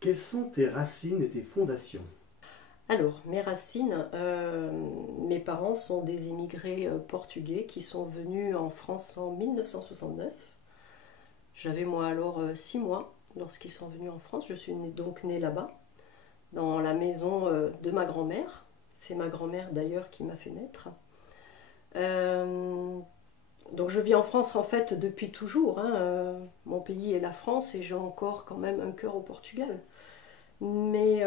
Quelles sont tes racines et tes fondations? Alors, mes racines, mes parents sont des immigrés portugais qui sont venus en France en 1969. J'avais moi alors 6 mois lorsqu'ils sont venus en France. Je suis donc née là-bas, dans la maison de ma grand-mère. C'est ma grand-mère d'ailleurs qui m'a fait naître. Euh, donc je vis en France en fait depuis toujours, hein. Mon pays est la France et j'ai encore quand même un cœur au Portugal. Mais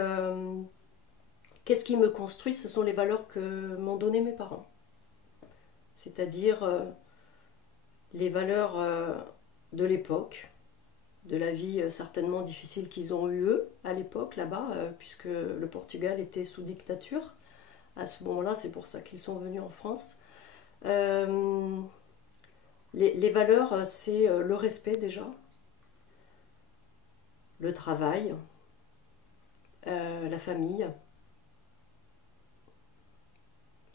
qu'est-ce qui me construit? Ce sont les valeurs que m'ont données mes parents. C'est-à-dire les valeurs de l'époque, de la vie certainement difficile qu'ils ont eue eux à l'époque là-bas, puisque le Portugal était sous dictature. À ce moment-là, c'est pour ça qu'ils sont venus en France. Euh, les valeurs, c'est le respect déjà, le travail, la famille.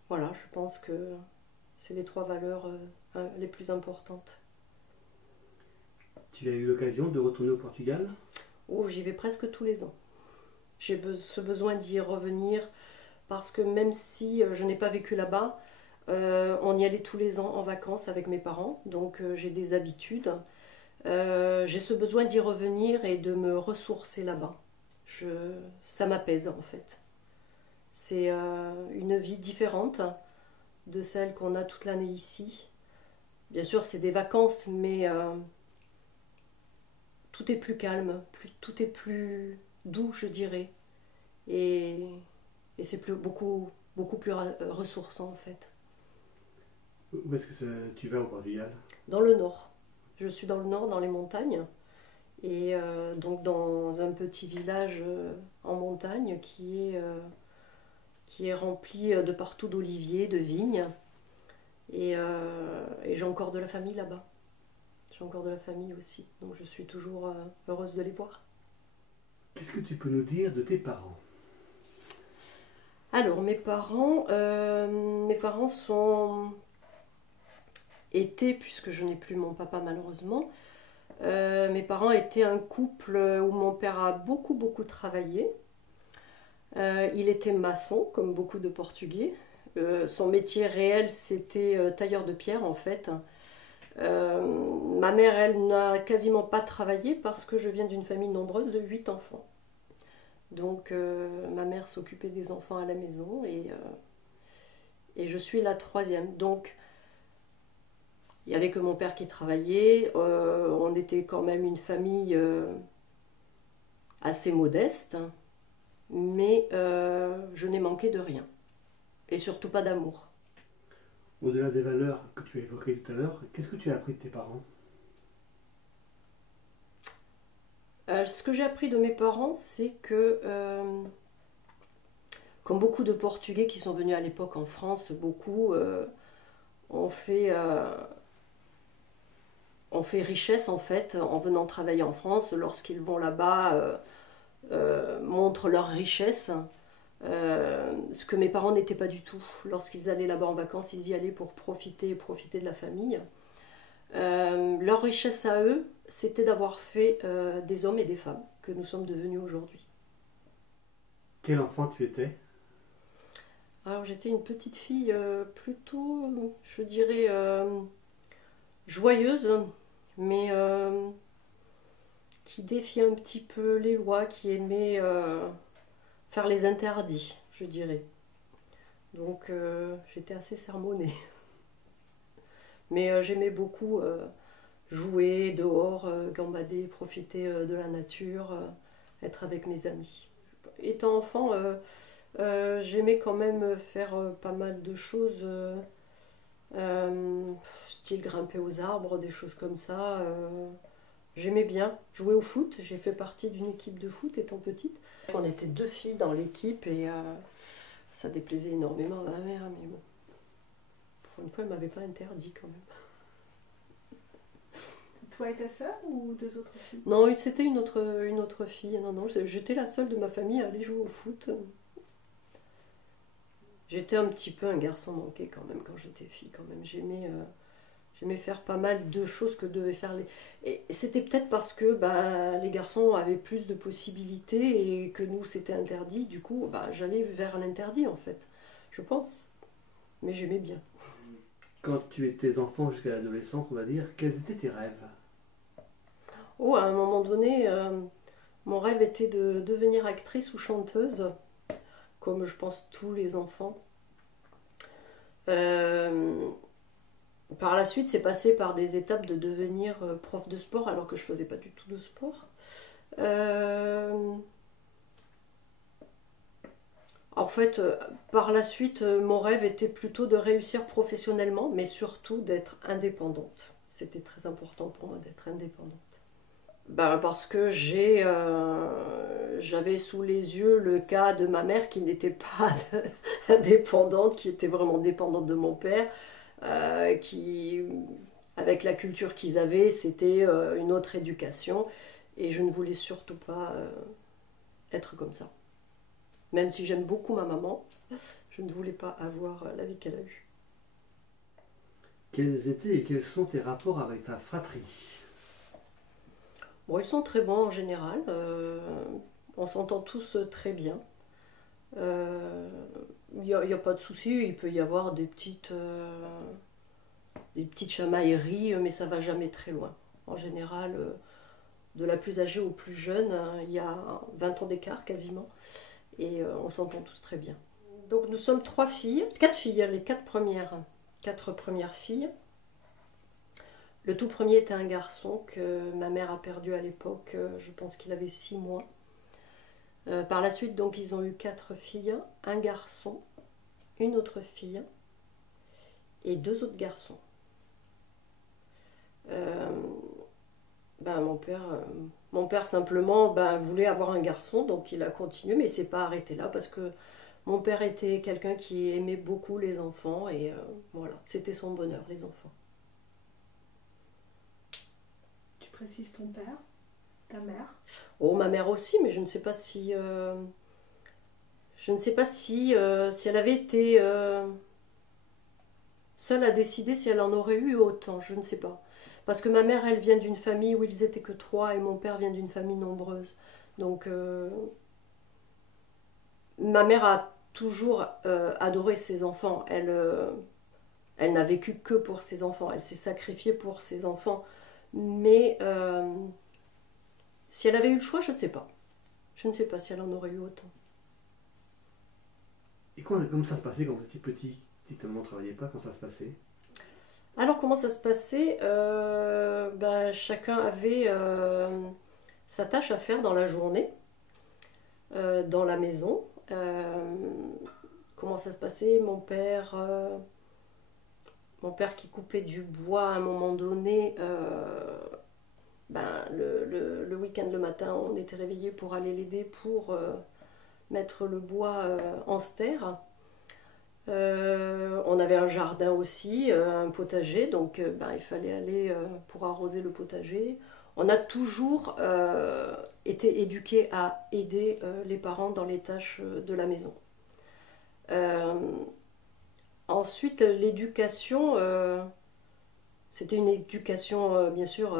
Voilà, je pense que c'est les 3 valeurs les plus importantes. Tu as eu l'occasion de retourner au Portugal? Oh, j'y vais presque tous les ans. J'ai ce besoin d'y revenir parce que même si je n'ai pas vécu là-bas, on y allait tous les ans en vacances avec mes parents, donc j'ai des habitudes. J'ai ce besoin d'y revenir et de me ressourcer là-bas. Ça m'apaise en fait. C'est une vie différente de celle qu'on a toute l'année ici. Bien sûr, c'est des vacances, mais tout est plus calme, tout est plus doux, je dirais. Et, et c'est beaucoup plus ressourçant en fait. Où est-ce que tu vas au Portugal? Dans le nord. Je suis dans le nord, dans les montagnes. Et donc dans un petit village en montagne qui est rempli de partout d'oliviers, de vignes. Et j'ai encore de la famille là-bas. J'ai encore de la famille aussi. Donc je suis toujours heureuse de les voir. Qu'est-ce que tu peux nous dire de tes parents? Alors mes parents étaient, puisque je n'ai plus mon papa malheureusement, mes parents étaient un couple où mon père a beaucoup travaillé. Il était maçon, comme beaucoup de Portugais. Son métier réel, c'était tailleur de pierre, en fait. Ma mère, elle, n'a quasiment pas travaillé parce que je viens d'une famille nombreuse de 8 enfants. Donc, ma mère s'occupait des enfants à la maison et je suis la troisième. Donc, il n'y avait que mon père qui travaillait. On était quand même une famille assez modeste, mais je n'ai manqué de rien. Et surtout pas d'amour. Au-delà des valeurs que tu as évoquées tout à l'heure, qu'est-ce que tu as appris de tes parents? Ce que j'ai appris de mes parents, c'est que, comme beaucoup de Portugais qui sont venus à l'époque en France, beaucoup ont fait, ont fait richesse en fait en venant travailler en France. Lorsqu'ils vont là-bas, montrent leur richesse. Ce que mes parents n'étaient pas du tout. Lorsqu'ils allaient là-bas en vacances, ils y allaient pour profiter de la famille. Leur richesse à eux, c'était d'avoir fait des hommes et des femmes que nous sommes devenus aujourd'hui. Quel enfant tu étais? Alors j'étais une petite fille plutôt, je dirais, joyeuse, mais qui défiait un petit peu les lois, qui aimait faire les interdits, je dirais. Donc j'étais assez sermonnée. Mais j'aimais beaucoup jouer dehors, gambader, profiter de la nature, être avec mes amis. Étant enfant, j'aimais quand même faire pas mal de choses, style grimper aux arbres, des choses comme ça. J'aimais bien jouer au foot. J'ai fait partie d'une équipe de foot étant petite. On était 2 filles dans l'équipe et ça déplaisait énormément à ma mère, mais bon. Pour une fois, elle ne m'avait pas interdit quand même. Toi et ta sœur ou 2 autres filles? Non, c'était une autre fille. Non, j'étais la seule de ma famille à aller jouer au foot. J'étais un petit peu un garçon manqué quand même quand j'étais fille. Quand même, J'aimais faire pas mal de choses que devaient faire les... Et c'était peut-être parce que les garçons avaient plus de possibilités et que nous, c'était interdit. Du coup, j'allais vers l'interdit, en fait. Je pense. Mais j'aimais bien. Quand tu étais enfant jusqu'à l'adolescence, on va dire, quels étaient tes rêves? Oh, à un moment donné, mon rêve était de devenir actrice ou chanteuse, comme je pense tous les enfants. Par la suite, c'est passé par des étapes de devenir prof de sport, alors que je faisais pas du tout de sport. En fait, par la suite, mon rêve était plutôt de réussir professionnellement, mais surtout d'être indépendante. C'était très important pour moi d'être indépendante. Parce que j'avais sous les yeux le cas de ma mère qui n'était pas indépendante, qui était vraiment dépendante de mon père, qui, avec la culture qu'ils avaient, c'était une autre éducation, et je ne voulais surtout pas être comme ça. Même si j'aime beaucoup ma maman, je ne voulais pas avoir la vie qu'elle a eue. Quels étaient et quels sont tes rapports avec ta fratrie? Bon, ils sont très bons en général. On s'entend tous très bien. Il n'y a pas de souci. Il peut y avoir des petites chamailleries, mais ça ne va jamais très loin. En général, de la plus âgée au plus jeune, il y a 20 ans d'écart quasiment. Et on s'entend tous très bien. Donc nous sommes 4 filles, les 4 premières filles. Le tout premier était un garçon que ma mère a perdu à l'époque, je pense qu'il avait 6 mois. Par la suite, donc, ils ont eu 4 filles, un garçon, une autre fille et 2 autres garçons. Mon père simplement voulait avoir un garçon, donc il a continué, mais il ne s'est pas arrêté là parce que mon père était quelqu'un qui aimait beaucoup les enfants et voilà, c'était son bonheur, les enfants. Tu précises ton père, ta mère? Oh, ma mère aussi, mais je ne sais pas si si elle avait été seule à décider si elle en aurait eu autant, je ne sais pas. Parce que ma mère, elle vient d'une famille où ils étaient que 3 et mon père vient d'une famille nombreuse. Donc, ma mère a toujours adoré ses enfants. Elle n'a vécu que pour ses enfants. Elle s'est sacrifiée pour ses enfants. Mais si elle avait eu le choix, je ne sais pas. Je ne sais pas si elle en aurait eu autant. Et comment ça se passait quand vous étiez petit? Si ta maman ne travaillait pas, quand ça se passait? Alors, comment ça se passait? Chacun avait sa tâche à faire dans la journée, dans la maison. Comment ça se passait? Mon père qui coupait du bois à un moment donné, le week-end, le matin, on était réveillés pour aller l'aider pour mettre le bois en stère. On avait un jardin aussi, un potager, donc il fallait aller pour arroser le potager. On a toujours été éduqués à aider les parents dans les tâches de la maison. Ensuite, l'éducation, c'était une éducation bien sûr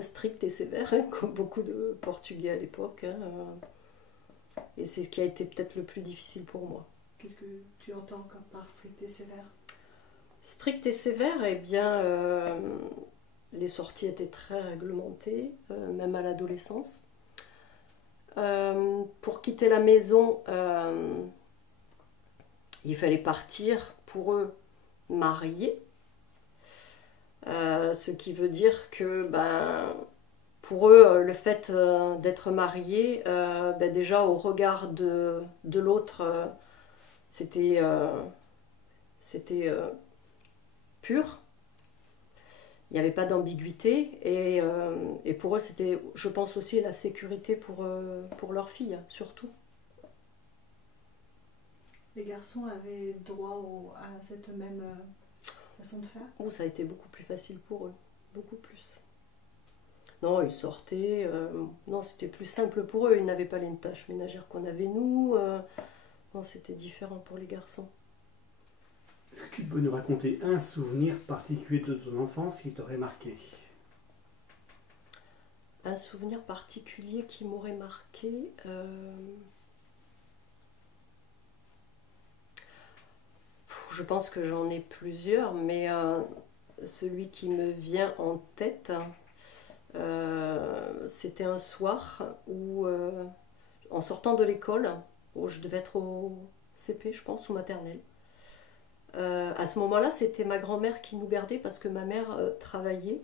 stricte et sévère, hein, comme beaucoup de Portugais à l'époque. Et c'est ce qui a été peut-être le plus difficile pour moi. Qu'est-ce que tu entends par strict et sévère? Strict et sévère, eh bien, les sorties étaient très réglementées, même à l'adolescence. Pour quitter la maison, il fallait partir pour eux mariés. Ce qui veut dire que pour eux, le fait d'être mariés, déjà au regard de l'autre, c'était pur. Il n'y avait pas d'ambiguïté et pour eux c'était, je pense aussi, la sécurité pour leur fille, surtout. Les garçons avaient droit à cette même façon de faire? Oh, ça a été beaucoup plus facile pour eux, beaucoup plus. Non, ils sortaient, non, c'était plus simple pour eux, ils n'avaient pas les tâches ménagères qu'on avait nous. Non, c'était différent pour les garçons. Est-ce que tu peux nous raconter un souvenir particulier de ton enfance qui t'aurait marqué? Un souvenir particulier qui m'aurait marqué. Je pense que j'en ai plusieurs, mais celui qui me vient en tête, c'était un soir où, en sortant de l'école, où je devais être au CP, je pense, ou maternelle. À ce moment-là, c'était ma grand-mère qui nous gardait parce que ma mère travaillait.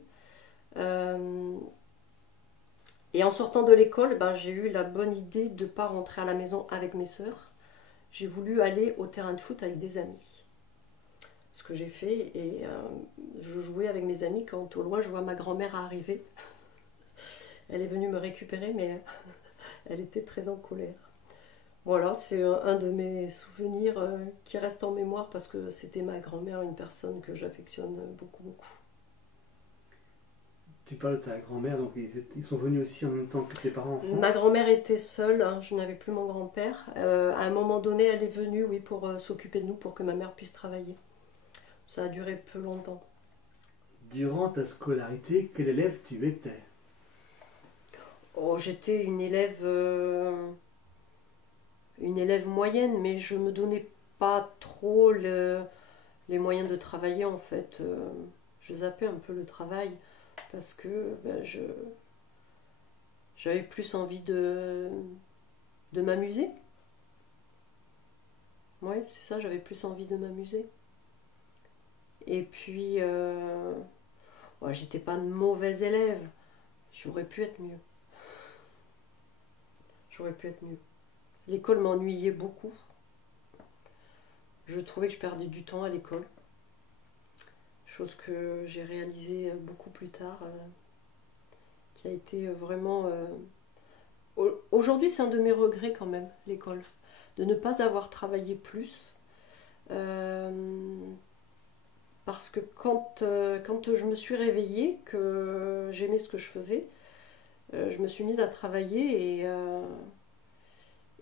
Et en sortant de l'école, ben, j'ai eu la bonne idée de ne pas rentrer à la maison avec mes sœurs. J'ai voulu aller au terrain de foot avec des amis. Ce que j'ai fait, et je jouais avec mes amis quand au loin je vois ma grand-mère arriver. Elle est venue me récupérer, mais elle était très en colère. Voilà, c'est un de mes souvenirs qui reste en mémoire parce que c'était ma grand-mère, une personne que j'affectionne beaucoup, beaucoup. Tu parles de ta grand-mère, donc ils sont venus aussi en même temps que tes parents en France? Ma grand-mère était seule, hein, je n'avais plus mon grand-père. À un moment donné, elle est venue, oui, pour s'occuper de nous, pour que ma mère puisse travailler. Ça a duré peu longtemps. Durant ta scolarité, quel élève tu étais? Oh, j'étais une élève moyenne, mais je me donnais pas trop les moyens de travailler en fait. Je zappais un peu le travail parce que ben, j'avais plus envie de m'amuser. Oui, c'est ça, j'avais plus envie de m'amuser. Et puis, ouais, j'étais pas de mauvaise élève. J'aurais pu être mieux. J'aurais pu être mieux. L'école m'ennuyait beaucoup. Je trouvais que je perdais du temps à l'école. Chose que j'ai réalisée beaucoup plus tard. Qui a été vraiment... Aujourd'hui, c'est un de mes regrets quand même, l'école. De ne pas avoir travaillé plus. Parce que quand je me suis réveillée, que j'aimais ce que je faisais, je me suis mise à travailler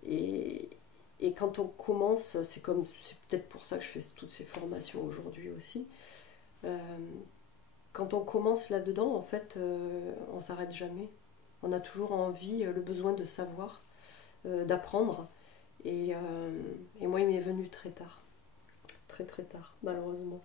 et quand on commence, c'est peut-être pour ça que je fais toutes ces formations aujourd'hui aussi. Quand on commence là-dedans, en fait, on s'arrête jamais. On a toujours envie, le besoin de savoir, d'apprendre. Et moi, il m'est venu très tard. Très très tard, malheureusement.